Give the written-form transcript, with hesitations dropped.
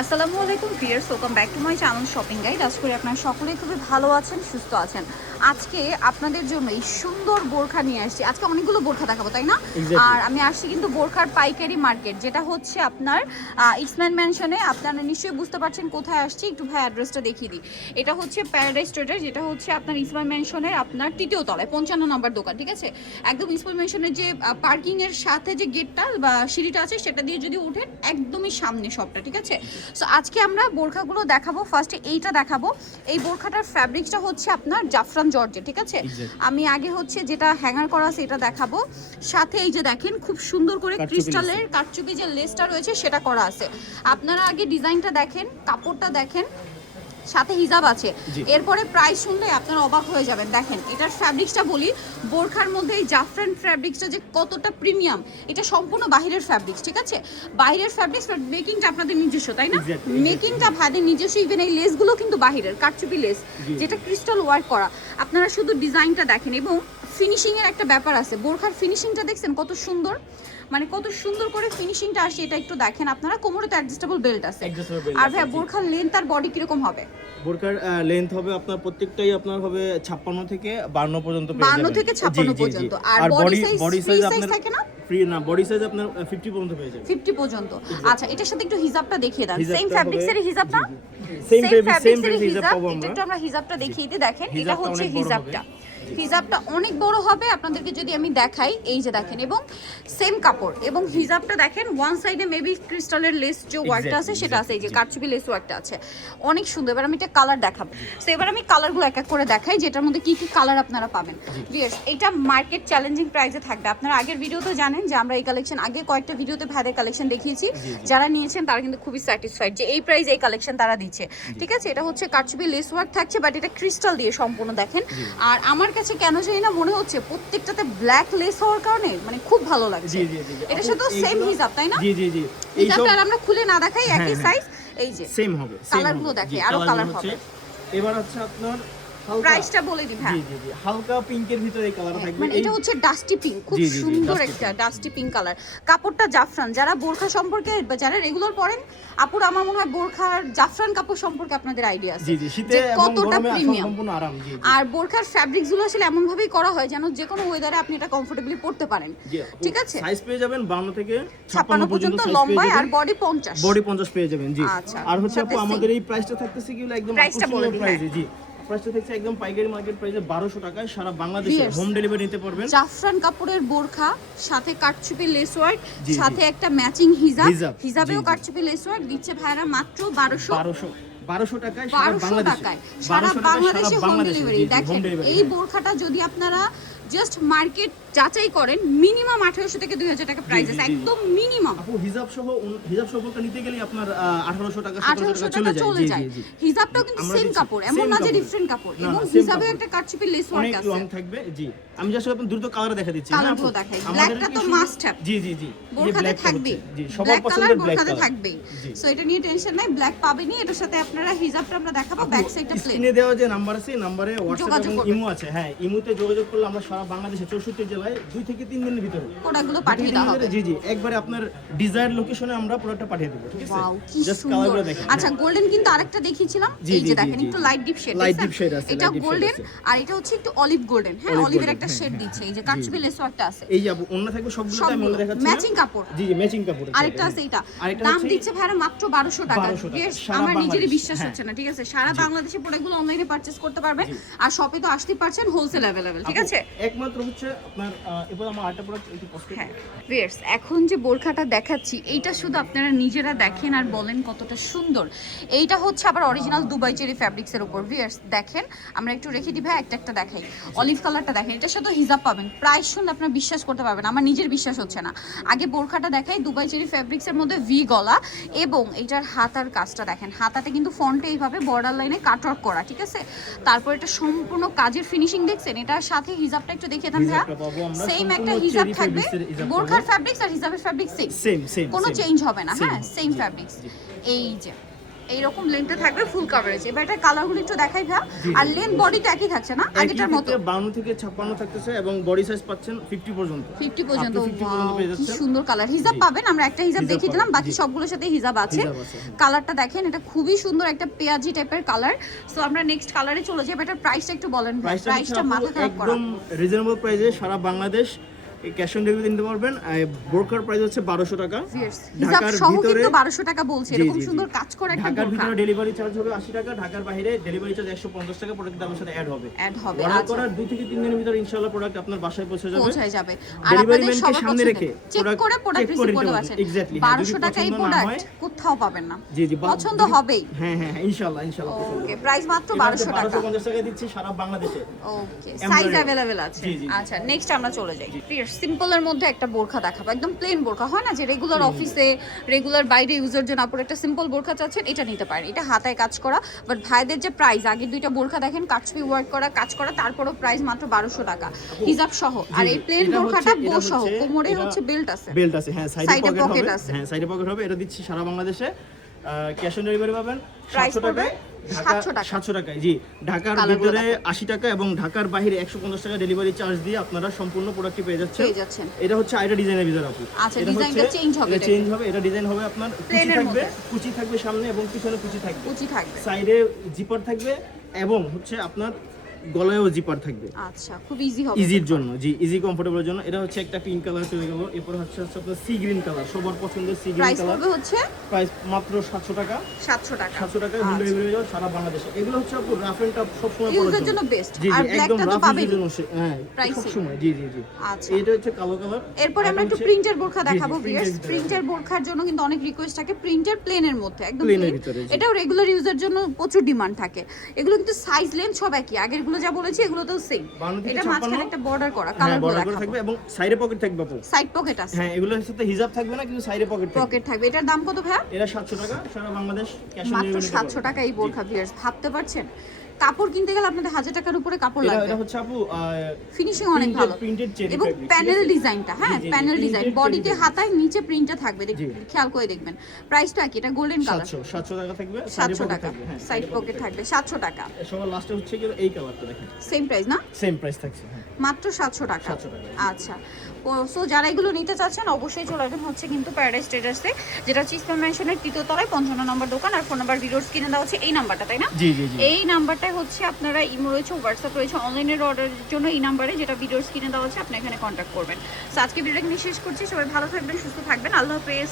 আসসালামু আলাইকুম viewers, welcome back to my channel shopping guide. আশা করি আপনারা সকলেই খুবই ভালো আছেন, সুস্থ আছেন। আজকে আপনাদের জন্য এই সুন্দর বোরখা নিয়ে আসছি। আজকে অনেকগুলো বোরখা দেখাবো, তাই না? আর আমি আসছি কিন্তু বোরখার পাইকারি মার্কেট, যেটা হচ্ছে আপনার ইসলাম ম্যানশনে। আপনারা নিশ্চয়ই বুঝতে পারছেন কোথায় আসছি। একটু ভাই অ্যাড্রেসটা দেখিয়ে দিই। এটা হচ্ছে প্যারাডাইস ট্রেডার, যেটা হচ্ছে আপনার ইসলাম ম্যানশনের আপনার তৃতীয় তলায় 55 নম্বর দোকান, ঠিক আছে? একদম ইসলাম ম্যানশনের যে পার্কিংয়ের সাথে যে গেটটা বা সিঁড়িটা আছে, সেটা দিয়ে যদি উঠেন একদমই সামনে শপটা, ঠিক আছে? সো আজকে আমরা বোরখাগুলো দেখাবো। ফার্স্টে এইটা দেখাবো। এই বোরখাটার ফ্যাব্রিক্সটা হচ্ছে আপনার জাফরান জর্জে, ঠিক আছে? আমি আগে হচ্ছে যেটা হ্যাঙ্গার করা আছে এটা দেখাবো। সাথে এই যে দেখেন খুব সুন্দর করে ক্রিস্টালের কারচুপি যে লেসটা রয়েছে সেটা করা আছে। আপনারা আগে ডিজাইনটা দেখেন, কাপড়টা দেখেন, সাথে হিজাব আছে। এরপরে প্রাইস শুনলে আপনারা অবাক হয়ে যাবেন। দেখেন এটার ফ্যাব্রিক্সটা বলি, বোরখার মধ্যে এই জাফরান ফ্যাব্রিক্সটা যে কতটা প্রিমিয়াম। এটা সম্পূর্ণ বাহিরের ফ্যাব্রিক্স, ঠিক আছে? বাহিরের ফ্যাব্রিক্স, মেকিংটা আপনাদের নিজস্ব, তাই না? মেকিংটা ভাদের নিজস্ব। ইভেন এই লেসগুলো কিন্তু বাহিরের কারচুপি লেস, যেটা ক্রিস্টাল ওয়ার্ক করা। আপনারা শুধু ডিজাইনটা দেখেন এবং ফিনিশিং এর একটা ব্যাপার আছে। বোরখার ফিনিশিংটা দেখছেন কত সুন্দর, মানে কত সুন্দর করে ফিনিশিংটা আসে। এটা একটু দেখেন আপনারা। কোমরে তো অ্যাডজাস্টেবল বেল্ট আছে। আর ভাই বোরখার লেন্থ আর বডি কিরকম হবে? বোরকার লেন্থ হবে আপনার প্রত্যেকটাই আপনার হবে 56 থেকে 52 পর্যন্ত পেয়ে যাবেন। 52 থেকে 56 পর্যন্ত। আর বডি সাইজ আপনার থাকে না? ফ্রি না, বডি সাইজ আপনার 50 পর্যন্ত পেয়ে যাবেন। 50 পর্যন্ত। আচ্ছা, এটার সাথে একটু হিজাবটা দেখিয়ে দেন। সেম ফ্যাব্রিক্সের হিজাব না? সেম ফ্যাব্রিক্সের হিজাব পাবো আমরা। একটু আমরা হিজাবটা দেখিয়ে দিই। দেখেন এটা হচ্ছে হিজাবটা। হিজাবটা অনেক বড় হবে। আপনাদেরকে যদি আমি দেখাই, এই যে দেখেন, এবং সেম কাপড় এবং হিজাবটা দেখেন। ওয়ান সাইডে মেবি ক্রিস্টালের লেস যে ওয়ার্কটা আছে সেটা আছে, এই যে কারচুপি লেস ওয়ার্কটা আছে, অনেক সুন্দর। এবার আমি এটা কালার দেখাবো। তো এবার আমি কালারগুলো এক এক করে দেখাই, যেটার মধ্যে কি কি কালার আপনারা পাবেন। ভিউয়ার্স, এটা মার্কেট চ্যালেঞ্জিং প্রাইসে থাকবে। আপনারা আগের ভিডিওতে জানেন যে আমরা এই কালেকশন আগে কয়েকটা ভিডিওতে ভাইদের কালেকশন দেখিয়েছি। যারা নিয়েছেন তারা কিন্তু খুবই স্যাটিসফাইড যে এই প্রাইস এই কালেকশন তারা দিচ্ছে, ঠিক আছে? এটা হচ্ছে কারচুপি লেস ওয়ার্ক থাকছে, বাট এটা ক্রিস্টাল দিয়ে সম্পূর্ণ দেখেন। আর আমার কাছে কেন জানি না মনে হচ্ছে প্রত্যেকটাতে ব্ল্যাক লেস হওয়ার কারণে মানে খুব ভালো লাগছে। এটা সাথে সেম হিজাব, তাই না? জি জি জি। হিজাবটা আর আমরা খুলে না দেখাই, একই সাইজ। এই যে সেম হবে। কালারগুলো দেখে, আরো কালার হবে। এবার হচ্ছে আপনার প্রাইসটা বলে দিই ভাই। জি জি জি, হালকা পিঙ্কের ভিতরে এই কালার থাকবে। মানে এটা হচ্ছে ডাস্টি পিঙ্ক, খুব সুন্দর একটা ডাস্টি পিঙ্ক কালার। কাপড়টা জাফরান। যারা বোরখা সম্পর্কে, যারা রেগুলার পরেন, আপুর আমার মনে হয় বোরখার জাফরান কাপড় সম্পর্কে আপনাদের আইডিয়া আছে। জি জি, শীতে কতটা প্রিমিয়াম সম্পূর্ণ আরাম। জি। আর বোরখার ফ্যাব্রিক্স গুলো আসলে এমন ভাবেই করা হয় যেন যে কোনো ওয়েদারে আপনি এটা কমফোর্টেবলি পড়তে পারেন, ঠিক আছে? সাইজ পেয়ে যাবেন 52 থেকে 56 পর্যন্ত লম্বায়, আর বডি 50। বডি 50 পেয়ে যাবেন। জি। আচ্ছা, আর হচ্ছে আপু আমাদের এই প্রাইসটা থাকতেছে কি একদম আকর্ষণীয় প্রাইসে। জি, প্রাইসটা থাকছে একদম পাইকারি মার্কেট প্রাইসে 1200 টাকায় সারা বাংলাদেশে হোম ডেলিভারি নিতে পারবেন। জাফরান কাপড়ের বোরখা, সাথে কারচুপি লেস ওয়ার্ক, সাথে একটা ম্যাচিং হিজাব। হিজাবেও কারচুপি লেস ওয়ার্ক দিচ্ছে ভাইরা মাত্র 1200 টাকায় সারা বাংলাদেশে হোম ডেলিভারি। দেখেন এই বোরখাটা যদি আপনারা জাস্ট মার্কেট যাচাই করেন, মিনিমাম 1800 থেকে 2000 টাকা প্রাইস আছে, একদম মিনিমাম। আপু হিজাব সহটা নিতে গেলে আপনার 1800 টাকা 1700 টাকা চলে যায়। হিজাবটাও কিন্তু সেম কাপড়, এমন না যে ডিফারেন্ট কাপড়। এবং হিজাবে একটা কারচুপি লেস ওয়ার্ক আছে, অনেক লং থাকবে। জি, আমি জাস্ট আপনাদের দ্রুত কালার দেখা দিচ্ছি। কালারগুলো দেখাই। ব্ল্যাকটা তো মাস্ট হ্যাভ। জি জি জি, বোরখাতে থাকবে। জি, সবার পছন্দের ব্ল্যাক কালার থাকবে। সো এটা নিয়ে টেনশন নাই, ব্ল্যাক পাবেনই। এটার সাথে আপনারা হিজাবটা আমরা দেখাবো, ব্যাক সাইডটা প্লেন। স্ক্রিনে দেওয়া যে নাম্বার আছে, নাম্বারে WhatsApp এবং ইমো আছে। হ্যাঁ, ইমোতে যোগাযোগ করলে আমরা সারা বাংলাদেশে 64 জেলায় 2 থেকে 3 দিনের ভিতরে প্রোডাক্টগুলো পাঠিয়ে দেওয়া হবে। জি জি, একবারে আপনার ডিজায়ার লোকেশনে আমরা প্রোডাক্টটা পাঠিয়ে দেব, ঠিক আছে? ওয়াও, কি জাস্ট সুন্দর। কালারগুলো দেখেন। আচ্ছা, গোল্ডেন কিন্তু আরেকটা দেখিয়েছিলাম, এই যে দেখেন একটু light deep shade. Light deep shade আছে, এটা গোল্ডেন, আর এটা হচ্ছে একটু অলিভ গোল্ডেন। হ্যাঁ, অলিভের একটা শেড দিচ্ছে। এই যে কারচুপি লেস ওয়ার্কটা আছে। এই যে অন্য থাকবে সবগুলোতে আমি বলে দেখাচ্ছি। ম্যাচিং কাপড়। জি জি, ম্যাচিং কাপড়। আরেকটা আছে, এটা দাম দিচ্ছে ভাইরা মাত্র 1200 টাকা। বেশ, আমার নিজেরই বিশ্বাস হচ্ছে না, ঠিক আছে? সারা বাংলাদেশে প্রোডাক্টগুলো অনলাইনে পারচেজ করতে পারবেন, আর শপে তো আসতে পারছেন, হোলসেল अवेलेबल, ঠিক আছে? একমাত্র হচ্ছে আপনার এবার আমার আরেকটা প্রোডাক্ট একটু কষ্ট। হ্যাঁ ভিউয়ার্স, এখন যে বোরখাটা দেখাচ্ছি এইটা শুধু আপনারা নিজেরা দেখেন আর বলেন কতটা সুন্দর। এইটা হচ্ছে আবার অরিজিনাল দুবাই চেরি ফ্যাব্রিক্সের উপর। ভিউয়ার্স দেখেন, আমরা একটু রেখে দিই ভাই, একটা একটা দেখাই। অলিভ কালারটা দেখেন, এটার সাথে হিজাব পাবেন। প্রাইস শুনলে আপনারা বিশ্বাস করতে পারবেন, আমার নিজের বিশ্বাস হচ্ছে না। আগে বোরখাটা দেখাই, দুবাই চেরি ফ্যাব্রিক্সের মধ্যে ভি গলা, এবং এটার হাতার কাজটা দেখেন। হাতাতে কিন্তু ফন্টে এইভাবে বর্ডার লাইনে কাটওয়ার্ক করা, ঠিক আছে? তারপর এটা সম্পূর্ণ কাজের ফিনিশিং দেখছেন। এটার সাথে হিজাবটা একটু দেখিয়ে দেন ভাইয়া। সেম একটা হিজাব থাকবে, বোরখার ফ্যাব্রিক্স আর হিজাবের ফ্যাব্রিক্স সেম, কোনো চেঞ্জ হবে না। হ্যাঁ, সেম ফ্যাব্রিক্স। এই যে এইরকম লেন্থে থাকবে ফুল কভারেজ। এবার এটা কালারগুলো একটু দেখাই ভাই। আর লেন্থ বডিটা একই থাকছে না আগেটার মতো? 52 থেকে 56 থাকতেছে এবং বডি সাইজ পাচ্ছেন 50 পর্যন্ত। 50 পর্যন্ত। আপনি 50 পর্যন্ত পেয়ে কি যাচ্ছেন। সুন্দর কালার। হিজাব পাবেন, আমরা একটা হিজাব দেখিয়ে দিলাম, বাকি সবগুলোর সাথে হিজাব আছে। কালারটা দেখেন, এটা খুবই সুন্দর একটা পেঁয়াজি টাইপের কালার। সো আমরা নেক্সট কালারে চলে যাই। এটার প্রাইসটা একটু বলেন ভাই। প্রাইসটা মাথা খারাপ করা। একদম রিজনেবল প্রাইসে সারা বাংলাদেশ ক্যাশ অন ডেলিভারি দিতে পারবেন। বোরকার প্রাইস হচ্ছে 1200 টাকা। হিজাব সহ কিন্তু 1200 টাকা বলছে। এরকম সুন্দর কাজ করা একটা ঢাকার বোরকা। ভিতরে ডেলিভারি চার্জ হবে 80 টাকা, ঢাকার বাইরে ডেলিভারি চার্জ 150 টাকা প্রোডাক্ট দামের সাথে অ্যাড হবে। অর্ডার করার 2 থেকে 3 দিনের ভিতরে ইনশাআল্লাহ প্রোডাক্ট আপনার বাসায় পৌঁছে যাবে। আর আপনাদের সবার সামনে রেখে চেক করে প্রোডাক্ট রিসিভ করতে পারছেন। 1200 টাকা এই প্রোডাক্ট কোথাও পাবেন না। জি পছন্দ হবেই। হ্যাঁ ইনশাআল্লাহ ওকে, প্রাইস মাত্র 1200 টাকা। 1250 টাকা দিচ্ছি সারা বাংলাদেশে। ওকে, সাইজ अवेलेबल আছে। আচ্ছা, নেক্সট আমরা চলে যাই। সিম্পলের মধ্যে একটা বোরখা দেখাবো, একদম প্লেন বোরখা হয় না যে রেগুলার অফিসে রেগুলার বাইরে ইউজের জন্য আপনারা একটা সিম্পল বোরখা চাচ্ছেন, এটা নিতে পারেন। এটা হাতায় কাজ করা, বাট ভাইদের যে প্রাইস, আগের দুইটা বোরখা দেখেন কাটছবি ওয়ার্ক করা কাজ করা, তারপরও প্রাইস মাত্র 1200 টাকা হিজাব সহ। আর এই প্লেন বোরখাটা বো সহ, কোমরে হচ্ছে বেল্ট আছে। হ্যাঁ, সাইডে পকেট আছে। হ্যাঁ, সাইডে পকেট হবে। এটা দিচ্ছি সারা বাংলাদেশে ক্যাশ অন ডেলিভারি পাবেন। প্রাইস পড়বে 700 টাকায়। জি, ঢাকার ভিতরে 80 টাকা এবং ঢাকার বাইরে 150 টাকা ডেলিভারি চার্জ দিয়ে আপনারা সম্পূর্ণ প্রোডাক্টটি পেয়ে যাচ্ছেন। এটা হচ্ছে আইডা ডিজাইনের ভিতরে আপু। আচ্ছা, ডিজাইনটা চেঞ্জ হবে। এটা চেঞ্জ হবে। এটা ডিজাইন হবে আপনার কুচি থাকবে সামনে এবং পিছনে কুচি থাকবে। সাইডে জিপার থাকবে এবং হচ্ছে আপনার গলায়ও জিপার থাকবে। আচ্ছা, খুব ইজি হবে ইজির জন্য। জি, ইজি কমফোর্টেবলের জন্য। এটা হচ্ছে একটা পিঙ্ক কালার চলে গেল। এরপর হচ্ছে আপনার সি গ্রিন কালার, সবার পছন্দের সি গ্রিন কালার। প্রাইস হচ্ছে প্রাইস মাত্র 700 টাকা। 700 টাকা হোম ডেলিভারি যাবে সারা বাংলাদেশে। এগুলো হচ্ছে আপু রাফ এন্ড টাফ সব সময় পরার জন্য বেস্ট। জি, আর একদম ব্ল্যাকটা তো রাফ পাবেন। হ্যাঁ, সব সময়। জি। আচ্ছা, এটা হচ্ছে কালো কালার। এরপর আমরা একটু প্রিন্টের বোরখা দেখাবো ভিউয়ার্স। প্রিন্টের বোরখার জন্য কিন্তু অনেক রিকোয়েস্ট থাকে, প্রিন্টের প্লেনের মধ্যে, একদম প্লেন। এটাও রেগুলার ইউজার জন্য প্রচুর ডিমান্ড থাকে। এগুলো কিন্তু সাইজ লেন্থ সব একই, আগেরগুলো যা বলেছি এগুলোতেও সেম। এটা মাঝখানে একটা বর্ডার করা, কালারগুলো থাকবে এবং সাইডে পকেট থাকবে আপু। সাইড পকেট আছে। হ্যাঁ, এগুলোর সাথে হিজাব থাকবে না, কিন্তু সাইডে পকেট থাকবে। এটার দাম কত ভাই? এটা 700 টাকা সারা বাংলাদেশ ক্যাশ অন মাত্র ডেলিভারি। 700 টাকা এই বোরখা ভিউয়ার্স, ভাবতে পারছেন? কাপড় কিনতে গেলে আপনাদের 1000 টাকার উপরে কাপড় লাগবে। এটা হচ্ছে আপু ফিনিশিং অনেক ভালো এবং প্যানেল ডিজাইনটা, হ্যাঁ প্যানেল ডিজাইন, বডিতে হাতায় নিচে প্রিন্টটা থাকবে, খেয়াল করে দেখবেন। প্রাইসটা কি? এটা গোল্ডেন কালার। 700 টাকা থাকবে। 700 টাকা সাইড পকেট থাকবে। 700 টাকা। সবার লাস্টে হচ্ছে কি এই কালারটা দেখেন। সেম প্রাইস না? সেম প্রাইস থাকছে। হ্যাঁ, মাত্র 700 টাকা। আচ্ছা, সো যারা এগুলো নিতে চাচ্ছেন অবশ্যই চলে আসবেন হচ্ছে কিন্তু প্যারাডাইস ট্রেডার্সে, যেটা হচ্ছে ইসলাম মেনশনের 3য় তলায় 55 নম্বর দোকান। আর ফোন নাম্বার ভিডিওর স্ক্রিনে দেওয়া আছে এই নাম্বারটা, তাই না? জি। এই নাম্বারটাই হচ্ছে আপনারা ইমো রয়েছে, হোয়াটসঅ্যাপ রয়েছে, অনলাইনের অর্ডারের জন্য এই নাম্বারে, যেটা ভিডিওর স্ক্রিনে দেওয়া আছে, আপনি এখানে কন্ট্যাক্ট করবেন। সো আজকে ভিডিওটা এখানে শেষ করছি। সবাই ভালো থাকবেন, সুস্থ থাকবেন। আল্লাহ হাফেজ।